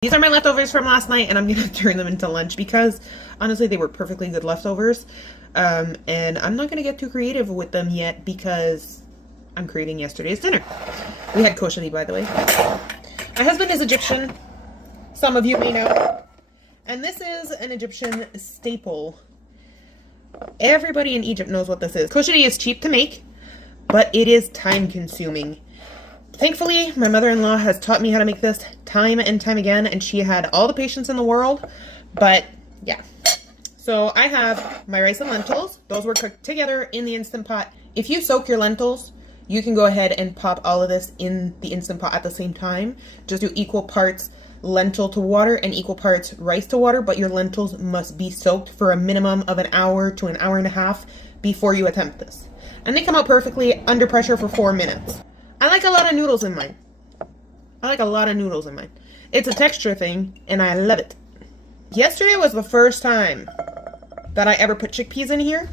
These are my leftovers from last night, and I'm going to turn them into lunch because, honestly, they were perfectly good leftovers. And I'm not going to get too creative with them yet because I'm creating yesterday's dinner. We had koshari, by the way. My husband is Egyptian. Some of you may know. And this is an Egyptian staple. Everybody in Egypt knows what this is. Koshari is cheap to make, but it is time-consuming. Thankfully, my mother-in-law has taught me how to make this time and time again, and she had all the patience in the world, but yeah. So I have my rice and lentils. Those were cooked together in the Instant Pot. If you soak your lentils, you can go ahead and pop all of this in the Instant Pot at the same time. Just do equal parts lentil to water and equal parts rice to water, but your lentils must be soaked for a minimum of an hour to an hour and a half before you attempt this. And they come out perfectly under pressure for 4 minutes. I like a lot of noodles in mine. It's a texture thing, and I love it. Yesterday was the first time that I ever put chickpeas in here.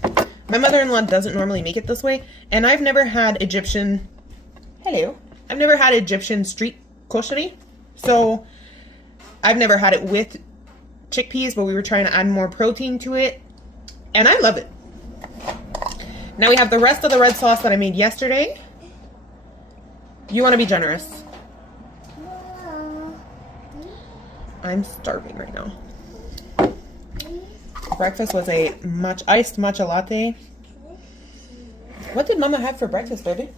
My mother-in-law doesn't normally make it this way, and I've never had Egyptian... Hello. I've never had Egyptian street koshari, so I've never had it with chickpeas, but we were trying to add more protein to it, and I love it. Now we have the rest of the red sauce that I made yesterday. You want to be generous. I'm starving right now. Breakfast was a iced matcha latte. What did Mama have for breakfast, baby?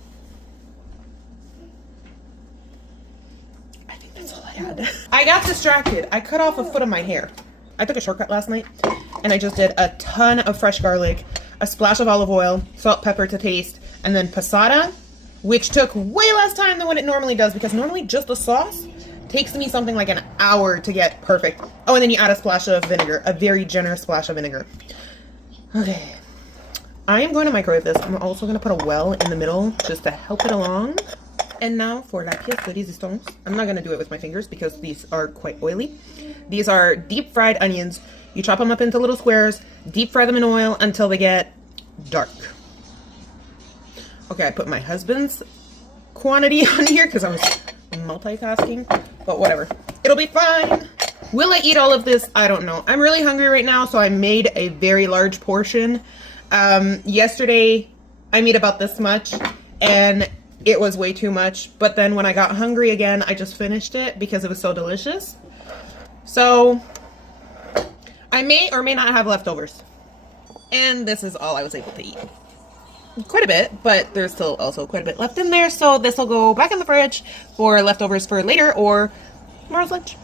I think that's all I had. I got distracted. I cut off a foot of my hair. I took a shortcut last night, and I just did a ton of fresh garlic, a splash of olive oil, salt, pepper to taste, and then passata, which took way less time than what it normally does, because normally just the sauce takes me something like an hour to get perfect. Oh, and then you add a splash of vinegar, a very generous splash of vinegar. Okay, I am going to microwave this. I'm also going to put a well in the middle just to help it along. And now for la pièce de résistance. I'm not going to do it with my fingers because these are quite oily. These are deep fried onions. You chop them up into little squares, deep fry them in oil until they get dark. Okay, I put my husband's quantity on here because I was multitasking, but whatever. It'll be fine. Will I eat all of this? I don't know. I'm really hungry right now, so I made a very large portion. Yesterday, I made about this much, and it was way too much. But then when I got hungry again, I just finished it because it was so delicious. So, I may or may not have leftovers. And this is all I was able to eat. Quite a bit, but there's still also quite a bit left in there, so this will go back in the fridge for leftovers for later or tomorrow's lunch.